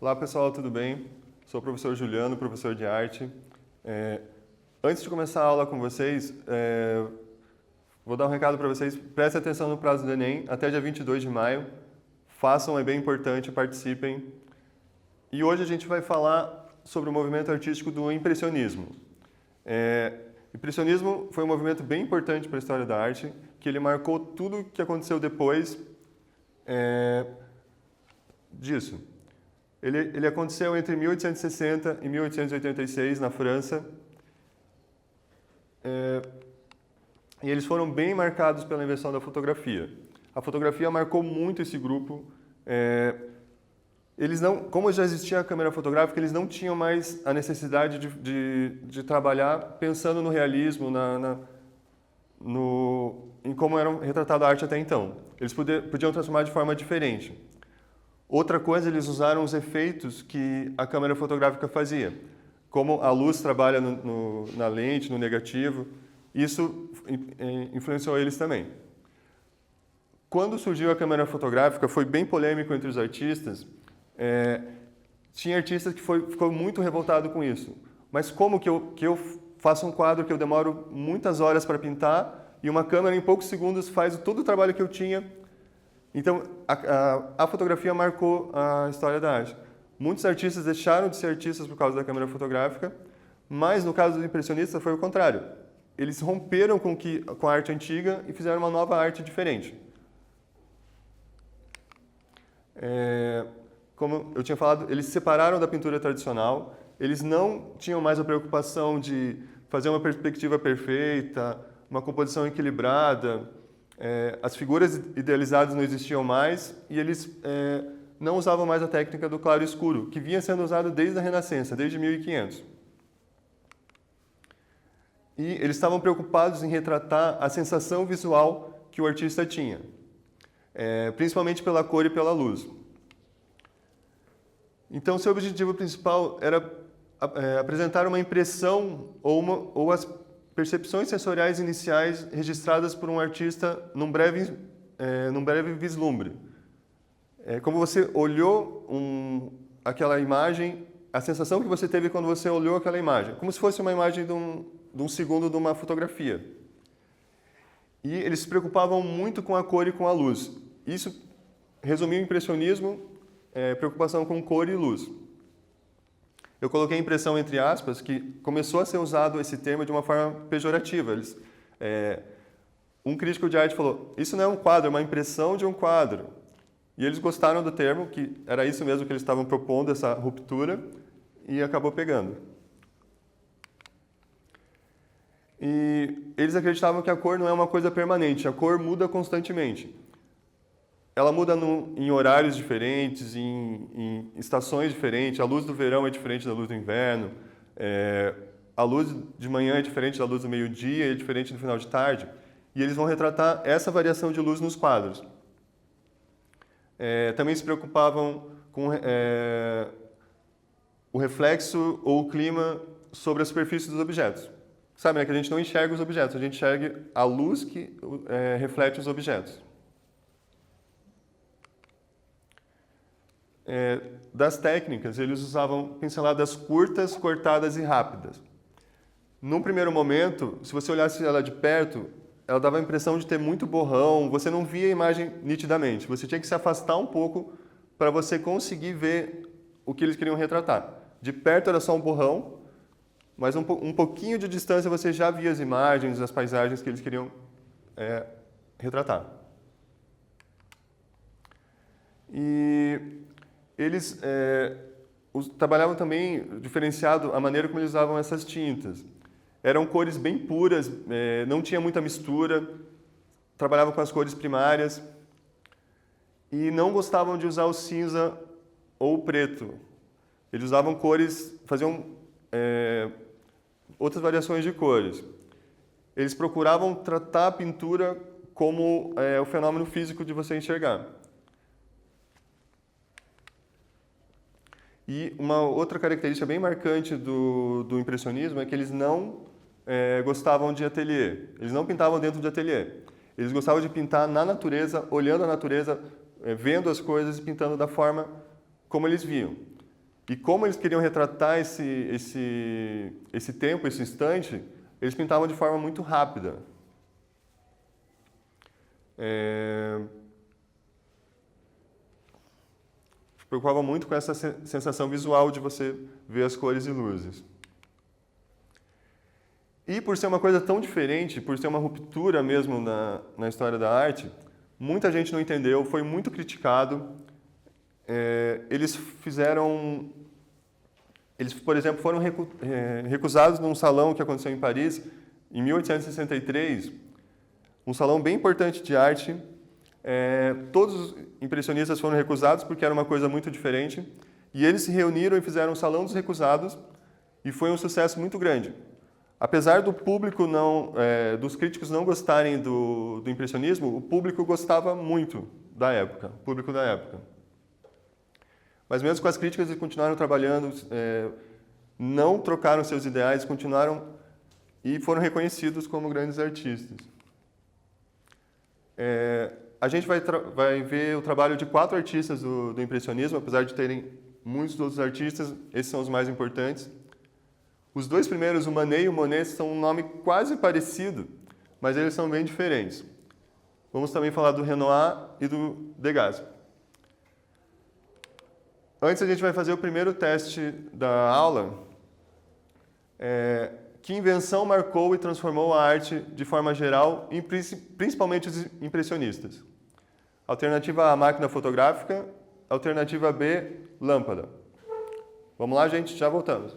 Olá pessoal, tudo bem? Sou o professor Juliano, professor de arte. Antes de começar a aula com vocês, vou dar um recado para vocês. Prestem atenção no prazo do Enem, até dia 22 de maio. Façam, é bem importante, participem. E hoje a gente vai falar sobre o movimento artístico do impressionismo. Impressionismo foi um movimento bem importante para a história da arte, que ele marcou tudo o que aconteceu depois disso. Ele aconteceu entre 1860 e 1886 na França. E eles foram bem marcados pela invenção da fotografia. A fotografia marcou muito esse grupo. Eles não, como já existia a câmera fotográfica, eles não tinham mais a necessidade de trabalhar pensando no realismo, em como era retratada a arte até então. Eles podiam transformar de forma diferente. Outra coisa, eles usaram os efeitos que a câmera fotográfica fazia. Como a luz trabalha na lente, no negativo, isso influenciou eles também. Quando surgiu a câmera fotográfica, foi bem polêmico entre os artistas. Tinha artistas que ficou muito revoltado com isso. Mas como que eu faço um quadro que eu demoro muitas horas para pintar e uma câmera em poucos segundos faz todo o trabalho que eu tinha? Então, a fotografia marcou a história da arte. Muitos artistas deixaram de ser artistas por causa da câmera fotográfica, mas no caso do impressionista foi o contrário. Eles romperam com a arte antiga e fizeram uma nova arte diferente. Como eu tinha falado, eles se separaram da pintura tradicional, eles não tinham mais a preocupação de fazer uma perspectiva perfeita, uma composição equilibrada. As figuras idealizadas não existiam mais e eles não usavam mais a técnica do claro e escuro, que vinha sendo usada desde a Renascença, desde 1500. E eles estavam preocupados em retratar a sensação visual que o artista tinha, principalmente pela cor e pela luz. Então, seu objetivo principal era apresentar uma impressão ou as percepções sensoriais iniciais registradas por um artista num breve vislumbre. Como você olhou aquela imagem, a sensação que você teve quando você olhou aquela imagem, como se fosse uma imagem de um segundo de uma fotografia. E eles se preocupavam muito com a cor e com a luz. Isso resumiu o impressionismo, preocupação com cor e luz. Eu coloquei impressão entre aspas, que começou a ser usado esse termo de uma forma pejorativa. Um crítico de arte falou, isso não é um quadro, é uma impressão de um quadro. E eles gostaram do termo, que era isso mesmo que eles estavam propondo, essa ruptura, e acabou pegando. E eles acreditavam que a cor não é uma coisa permanente, a cor muda constantemente. Ela muda em horários diferentes, em estações diferentes. A luz do verão é diferente da luz do inverno. A luz de manhã é diferente da luz do meio-dia, é diferente do final de tarde. E eles vão retratar essa variação de luz nos quadros. Também se preocupavam com o reflexo ou o clima sobre a superfície dos objetos. Sabe, né, que a gente não enxerga os objetos, a gente enxerga a luz que reflete os objetos. Das técnicas, eles usavam pinceladas curtas, cortadas e rápidas. Num primeiro momento, se você olhasse ela de perto, ela dava a impressão de ter muito borrão, você não via a imagem nitidamente, você tinha que se afastar um pouco para você conseguir ver o que eles queriam retratar. De perto era só um borrão, mas um pouquinho de distância você já via as imagens, as paisagens que eles queriam retratar. E eles trabalhavam também diferenciado a maneira como eles usavam essas tintas. Eram cores bem puras, não tinha muita mistura, trabalhavam com as cores primárias e não gostavam de usar o cinza ou o preto. Eles usavam cores, faziam outras variações de cores. Eles procuravam tratar a pintura como o fenômeno físico de você enxergar. E uma outra característica bem marcante do impressionismo é que eles não gostavam de ateliê. Eles não pintavam dentro de ateliê. Eles gostavam de pintar na natureza, olhando a natureza, vendo as coisas e pintando da forma como eles viam. E como eles queriam retratar esse tempo, esse instante, eles pintavam de forma muito rápida. Se preocupava muito com essa sensação visual de você ver as cores e luzes. E por ser uma coisa tão diferente, por ser uma ruptura mesmo na história da arte, muita gente não entendeu, foi muito criticado. Eles, por exemplo, foram recusados num salão que aconteceu em Paris, em 1863, um salão bem importante de arte. Todos os impressionistas foram recusados porque era uma coisa muito diferente. E eles se reuniram e fizeram o Salão dos Recusados e foi um sucesso muito grande. Apesar do público dos críticos não gostarem do impressionismo, o público gostava muito da época, o público da época. Mas mesmo com as críticas, eles continuaram trabalhando, não trocaram seus ideais, continuaram e foram reconhecidos como grandes artistas. A gente vai ver o trabalho de 4 artistas do impressionismo, apesar de terem muitos outros artistas, esses são os mais importantes. Os 2 primeiros, o Manet e o Monet, são um nome quase parecido, mas eles são bem diferentes. Vamos também falar do Renoir e do Degas. Antes, a gente vai fazer o primeiro teste da aula. Que invenção marcou e transformou a arte de forma geral, principalmente os impressionistas? Alternativa A, máquina fotográfica. Alternativa B, lâmpada. Vamos lá, gente? Já voltamos.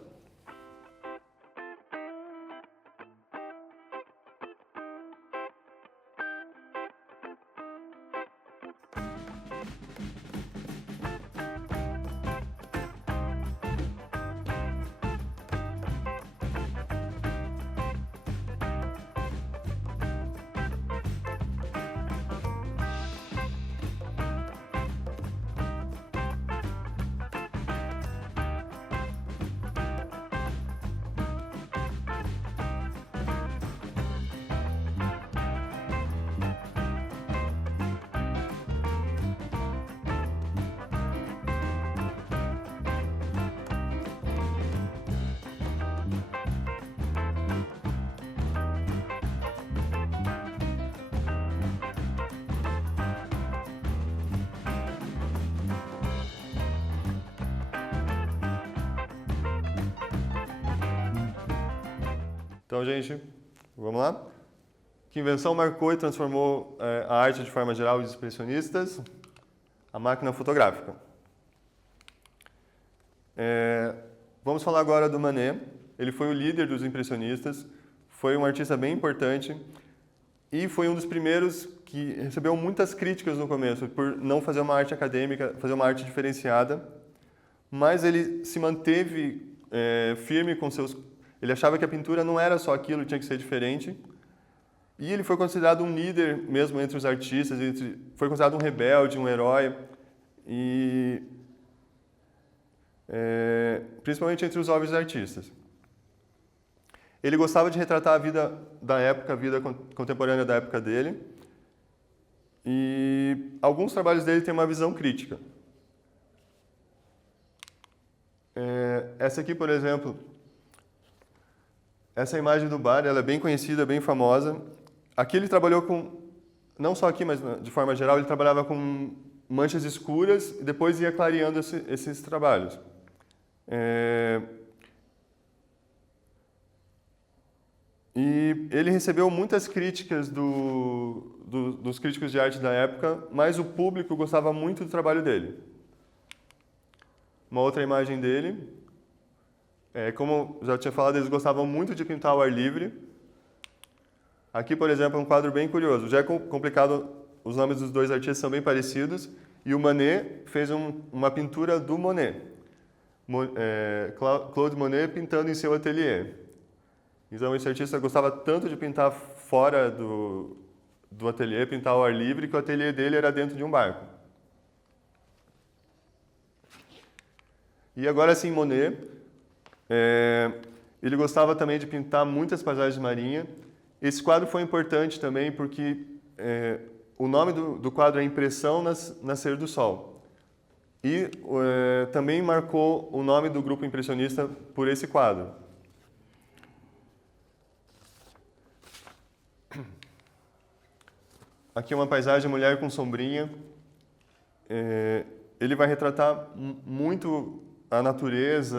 Então, gente, vamos lá? Que invenção marcou e transformou a arte de forma geral dos expressionistas? A máquina fotográfica. Vamos falar agora do Manet. Ele foi o líder dos impressionistas, foi um artista bem importante e foi um dos primeiros que recebeu muitas críticas no começo por não fazer uma arte acadêmica, fazer uma arte diferenciada, mas ele se manteve firme com seus... Ele achava que a pintura não era só aquilo, tinha que ser diferente. E ele foi considerado um líder mesmo entre os artistas, foi considerado um rebelde, um herói, e principalmente entre os jovens artistas. Ele gostava de retratar a vida da época, a vida contemporânea da época dele, e alguns trabalhos dele têm uma visão crítica. Essa aqui, por exemplo, essa imagem do bar, ela é bem conhecida, bem famosa. Aqui ele trabalhou com, não só aqui, mas de forma geral, ele trabalhava com manchas escuras e depois ia clareando esses trabalhos. E ele recebeu muitas críticas dos críticos de arte da época, mas o público gostava muito do trabalho dele. Uma outra imagem dele. Como já tinha falado, eles gostavam muito de pintar ao ar livre. Aqui, por exemplo, é um quadro bem curioso. Já é complicado, os nomes dos 2 artistas são bem parecidos. E o Manet fez uma pintura do Monet. Claude Monet pintando em seu ateliê. Então, esse artista gostava tanto de pintar fora do ateliê, pintar ao ar livre, que o ateliê dele era dentro de um barco. E agora sim, Monet. Ele gostava também de pintar muitas paisagens marinhas. Esse quadro foi importante também porque o nome do quadro é Impressão Nascer do Sol. E também marcou o nome do grupo impressionista por esse quadro. Aqui uma paisagem, mulher com sombrinha. Ele vai retratar muito a natureza,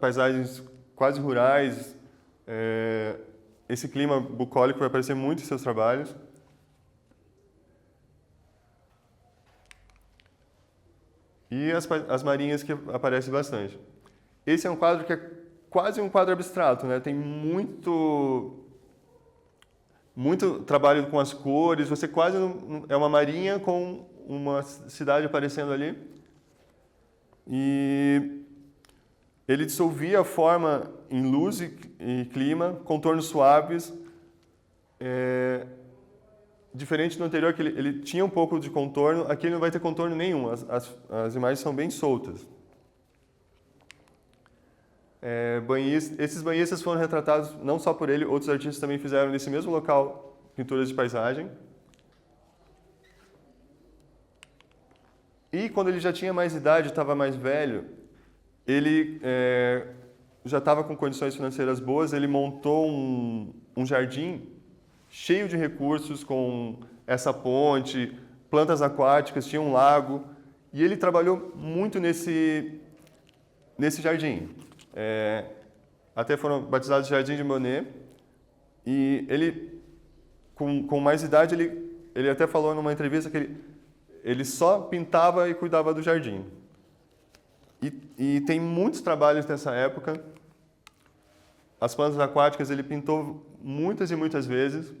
paisagens quase rurais. Esse clima bucólico vai aparecer muito em seus trabalhos. E as marinhas que aparecem bastante. Esse é um quadro que é quase um quadro abstrato, né? Tem muito trabalho com as cores. Você quase é uma marinha com uma cidade aparecendo ali. E ele dissolvia a forma em luz e clima, contornos suaves. Diferente do anterior, que ele tinha um pouco de contorno, aqui ele não vai ter contorno nenhum, as imagens são bem soltas. Esses banhistas foram retratados não só por ele, outros artistas também fizeram nesse mesmo local pinturas de paisagem. E quando ele já tinha mais idade, estava mais velho, ele já estava com condições financeiras boas, ele montou um jardim cheio de recursos, com essa ponte, plantas aquáticas, tinha um lago, e ele trabalhou muito nesse jardim. Até foram batizados de Jardim de Monet, e ele, com mais idade, ele até falou numa entrevista que ele só pintava e cuidava do jardim. E tem muitos trabalhos dessa época. As plantas aquáticas ele pintou muitas e muitas vezes.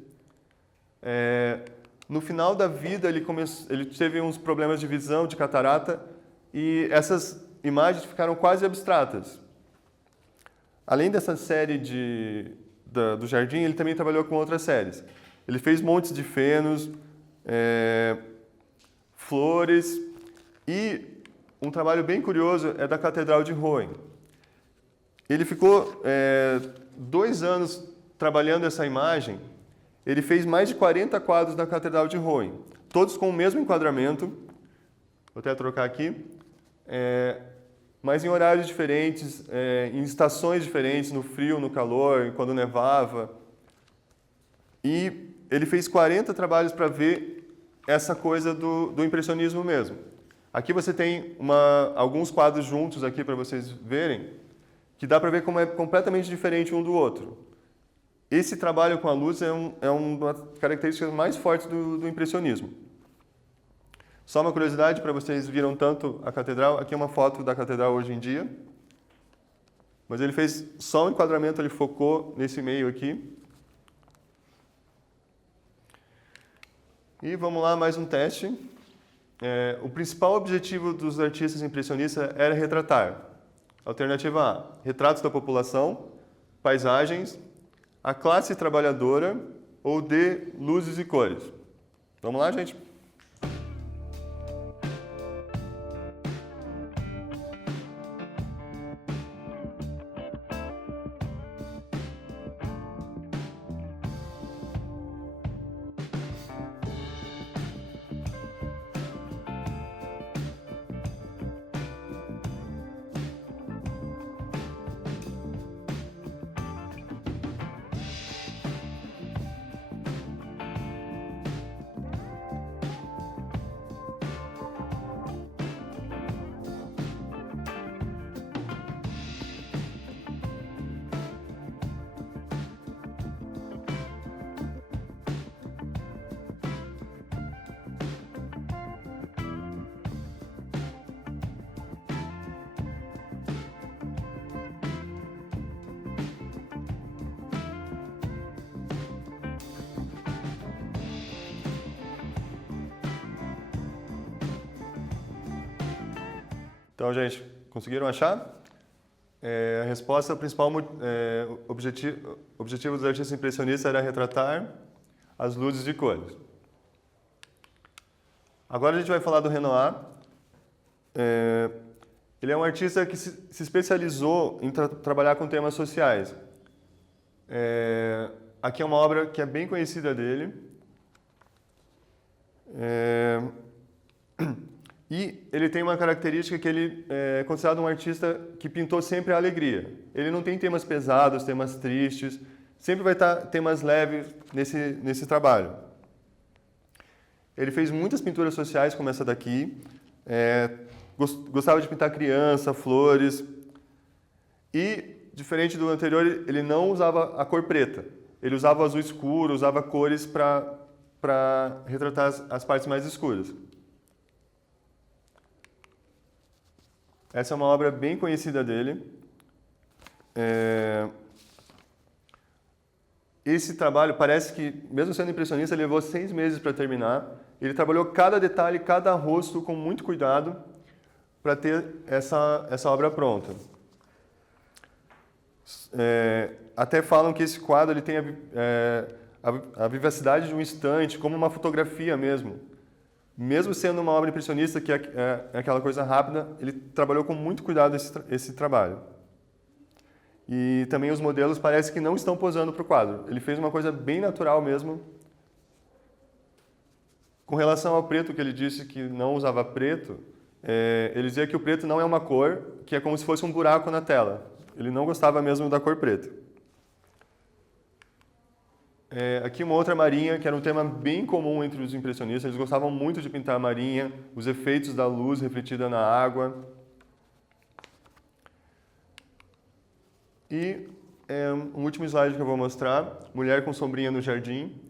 No final da vida ele teve uns problemas de visão, de catarata, e essas imagens ficaram quase abstratas. Além dessa série do jardim, ele também trabalhou com outras séries. Ele fez montes de fenos, flores, e um trabalho bem curioso é da Catedral de Rouen. Ele ficou 2 anos trabalhando essa imagem. Ele fez mais de 40 quadros da Catedral de Rouen, todos com o mesmo enquadramento. Vou até trocar aqui. Mas em horários diferentes, em estações diferentes, no frio, no calor, quando nevava. E ele fez 40 trabalhos para ver essa coisa do impressionismo mesmo. Aqui você tem alguns quadros juntos aqui para vocês verem, que dá para ver como é completamente diferente um do outro. Esse trabalho com a luz é uma das características mais fortes do impressionismo. Só uma curiosidade, para vocês viram tanto a catedral, aqui é uma foto da catedral hoje em dia, mas ele fez só um enquadramento, ele focou nesse meio aqui. E vamos lá, mais um teste. O principal objetivo dos artistas impressionistas era retratar. Alternativa A, retratos da população, paisagens, a classe trabalhadora, ou D, luzes e cores. Vamos lá, gente? Então, gente, conseguiram achar? A resposta, o principal objetivo dos artistas impressionistas era retratar as luzes de cores. Agora a gente vai falar do Renoir. Ele é um artista que se especializou em trabalhar com temas sociais. Aqui é uma obra que é bem conhecida dele. E ele tem uma característica que ele é considerado um artista que pintou sempre a alegria. Ele não tem temas pesados, temas tristes, sempre vai estar temas leves nesse trabalho. Ele fez muitas pinturas sociais, como essa daqui. Gostava de pintar criança, flores. E, diferente do anterior, ele não usava a cor preta. Ele usava o azul escuro, usava cores para retratar as partes mais escuras. Essa é uma obra bem conhecida dele. Esse trabalho, parece que, mesmo sendo impressionista, ele levou 6 meses para terminar. Ele trabalhou cada detalhe, cada rosto com muito cuidado para ter essa obra pronta. Até falam que esse quadro ele tem a vivacidade de um instante, como uma fotografia mesmo. Mesmo sendo uma obra impressionista, que é aquela coisa rápida, ele trabalhou com muito cuidado esse trabalho. E também os modelos parece que não estão posando para o quadro. Ele fez uma coisa bem natural mesmo. Com relação ao preto, que ele disse que não usava preto, ele dizia que o preto não é uma cor, que é como se fosse um buraco na tela. Ele não gostava mesmo da cor preta. Aqui uma outra marinha, que era um tema bem comum entre os impressionistas. Eles gostavam muito de pintar a marinha, os efeitos da luz refletida na água. E um último slide que eu vou mostrar, Mulher com Sombrinha no Jardim.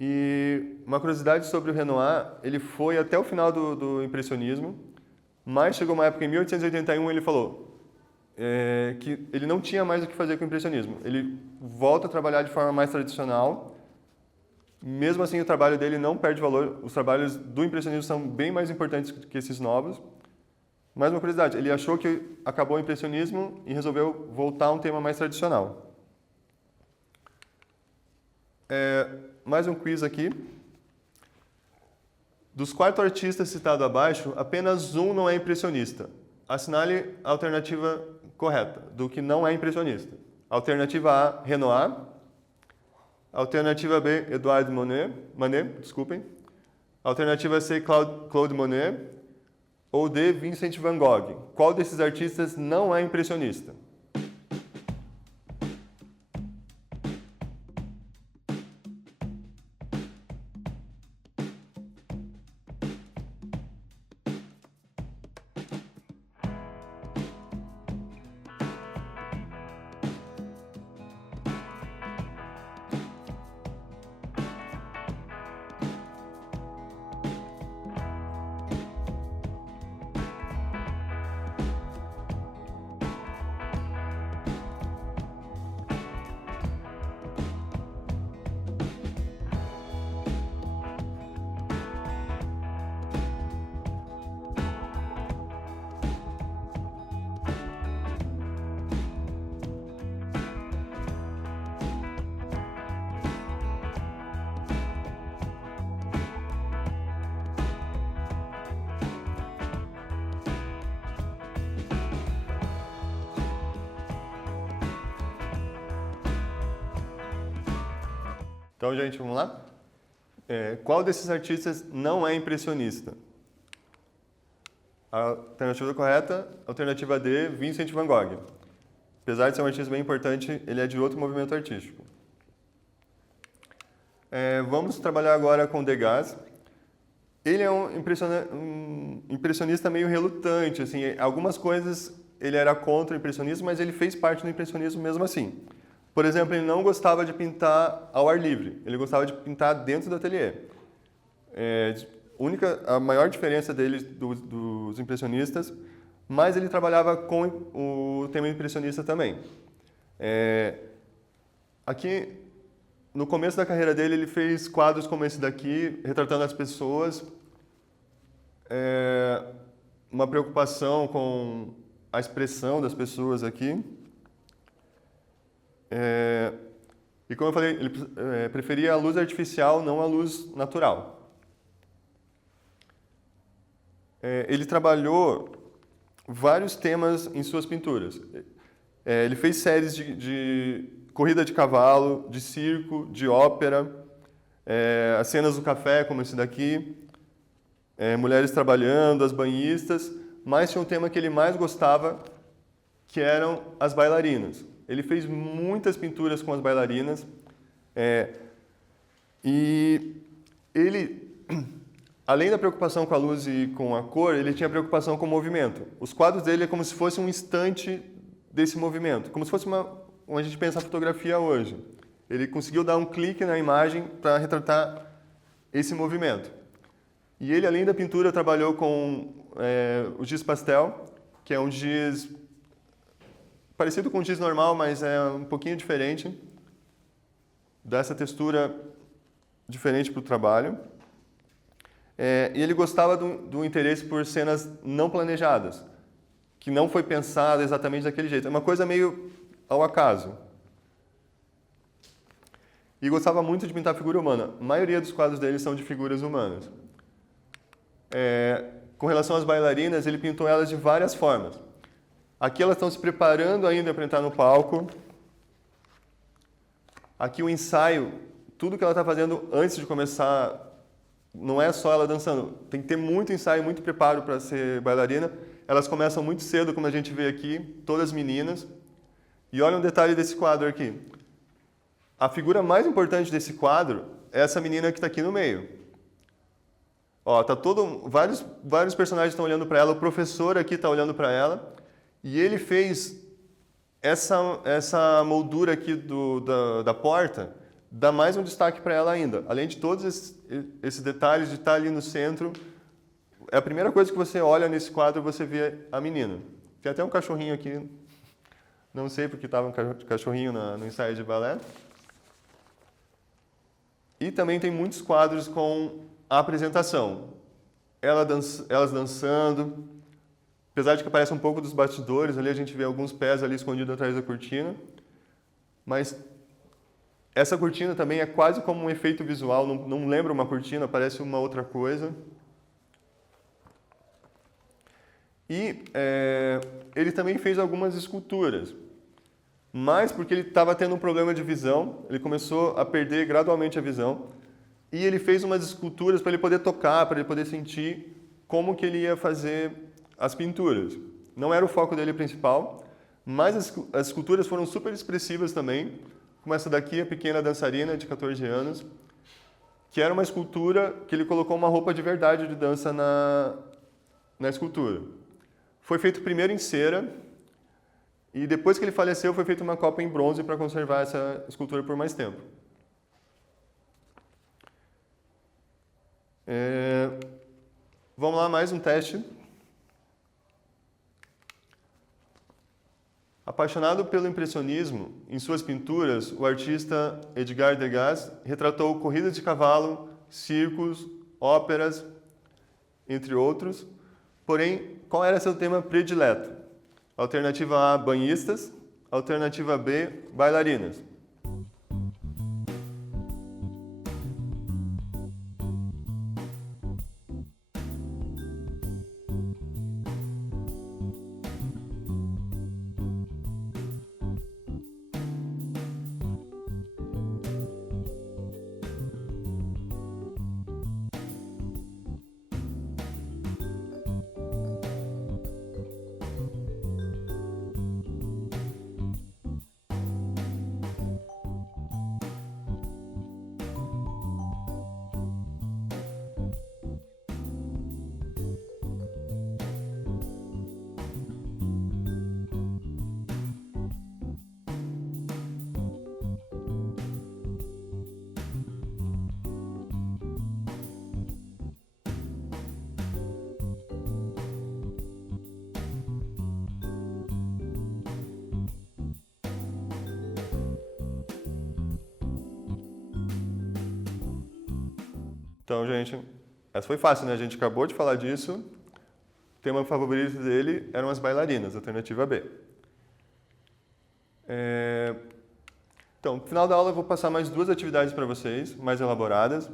E uma curiosidade sobre o Renoir, ele foi até o final do impressionismo, mas chegou uma época, em 1881, ele falou que ele não tinha mais o que fazer com o impressionismo. Ele volta a trabalhar de forma mais tradicional. Mesmo assim, o trabalho dele não perde valor. Os trabalhos do impressionismo são bem mais importantes que esses novos. Mais uma curiosidade, ele achou que acabou o impressionismo e resolveu voltar a um tema mais tradicional. Mais um quiz aqui. Dos 4 artistas citados abaixo, apenas um não é impressionista. Assinale a alternativa correta, do que não é impressionista. Alternativa A, Renoir. Alternativa B, Edouard Manet, desculpem. Alternativa C, Claude Monet. Ou D, Vincent van Gogh. Qual desses artistas não é impressionista? Então, gente, vamos lá? Qual desses artistas não é impressionista? A alternativa correta, alternativa D, Vincent van Gogh. Apesar de ser um artista bem importante, ele é de outro movimento artístico. Vamos trabalhar agora com Degas. Ele é um impressionista meio relutante. Assim, algumas coisas ele era contra o impressionismo, mas ele fez parte do impressionismo mesmo assim. Por exemplo, ele não gostava de pintar ao ar livre, ele gostava de pintar dentro do ateliê. A maior diferença dele dos impressionistas, mas ele trabalhava com o tema impressionista também. Aqui, no começo da carreira dele, ele fez quadros como esse daqui, retratando as pessoas, uma preocupação com a expressão das pessoas aqui. E como eu falei, ele preferia a luz artificial, não a luz natural. Ele trabalhou vários temas em suas pinturas. Ele fez séries corrida de cavalo, de circo, de ópera, as cenas do café, como esse daqui, mulheres trabalhando, as banhistas, mas tinha um tema que ele mais gostava, que eram as bailarinas. Ele fez muitas pinturas com as bailarinas, e ele, além da preocupação com a luz e com a cor, ele tinha preocupação com o movimento. Os quadros dele é como se fosse um instante desse movimento, como se fosse como a gente pensa a fotografia hoje. Ele conseguiu dar um clique na imagem para retratar esse movimento. E ele, além da pintura, trabalhou com o giz pastel, que é um giz parecido com o giz normal, mas é um pouquinho diferente, dá essa textura diferente para o trabalho. E ele gostava do interesse por cenas não planejadas, que não foi pensada exatamente daquele jeito. É uma coisa meio ao acaso. E gostava muito de pintar figura humana. A maioria dos quadros dele são de figuras humanas. Com relação às bailarinas, ele pintou elas de várias formas. Aqui elas estão se preparando ainda para entrar no palco. Aqui o ensaio, tudo que ela está fazendo antes de começar, não é só ela dançando. Tem que ter muito ensaio, muito preparo para ser bailarina. Elas começam muito cedo, como a gente vê aqui, todas meninas. E olha um detalhe desse quadro aqui. A figura mais importante desse quadro é essa menina que está aqui no meio. Ó, tá vários personagens estão olhando para ela, o professor aqui está olhando para ela, e ele fez essa moldura aqui da porta, dá mais um destaque para ela ainda. Além de todos esses detalhes de estar ali no centro, é a primeira coisa que você olha nesse quadro, você vê a menina. Tem até um cachorrinho aqui, não sei porque estava um cachorrinho no ensaio de balé. E também tem muitos quadros com a apresentação. Elas dançando, apesar de que aparece um pouco dos bastidores, ali a gente vê alguns pés ali escondidos atrás da cortina, mas essa cortina também é quase como um efeito visual, não lembra uma cortina, parece uma outra coisa. E ele também fez algumas esculturas, mas porque ele estava tendo um problema de visão, ele começou a perder gradualmente a visão, e ele fez umas esculturas para ele poder tocar, para ele poder sentir como que ele ia fazer as pinturas. Não era o foco dele principal, mas as esculturas foram super expressivas também, como essa daqui, a pequena dançarina de 14 anos, que era uma escultura que ele colocou uma roupa de verdade de dança na escultura. Foi feito primeiro em cera, e depois que ele faleceu, foi feita uma copa em bronze para conservar essa escultura por mais tempo. Vamos lá, mais um teste. Apaixonado pelo impressionismo, em suas pinturas, o artista Edgar Degas retratou corridas de cavalo, circos, óperas, entre outros. Porém, qual era seu tema predileto? Alternativa A, banhistas. Alternativa B, bailarinas. Então, gente, essa foi fácil, né? A gente acabou de falar disso. O tema favorito dele eram as bailarinas, alternativa B. Então, no final da aula eu vou passar mais duas atividades para vocês, mais elaboradas.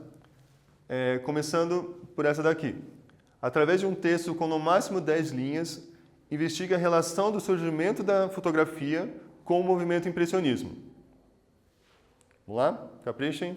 Começando por essa daqui. Através de um texto com no máximo 10 linhas, investigue a relação do surgimento da fotografia com o movimento impressionismo. Vamos lá? Caprichem.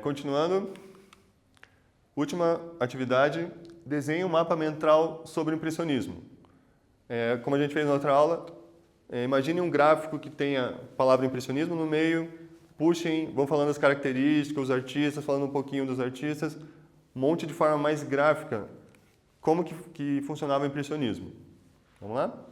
Continuando, última atividade, desenhe um mapa mental sobre o impressionismo. Como a gente fez na outra aula, imagine um gráfico que tenha a palavra impressionismo no meio, puxem, vão falando as características, os artistas, falando um pouquinho dos artistas, monte de forma mais gráfica como que funcionava o impressionismo. Vamos lá?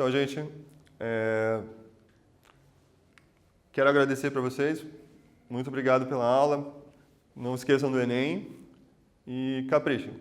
Então, gente, quero agradecer para vocês. Muito obrigado pela aula. Não esqueçam do Enem e caprichem.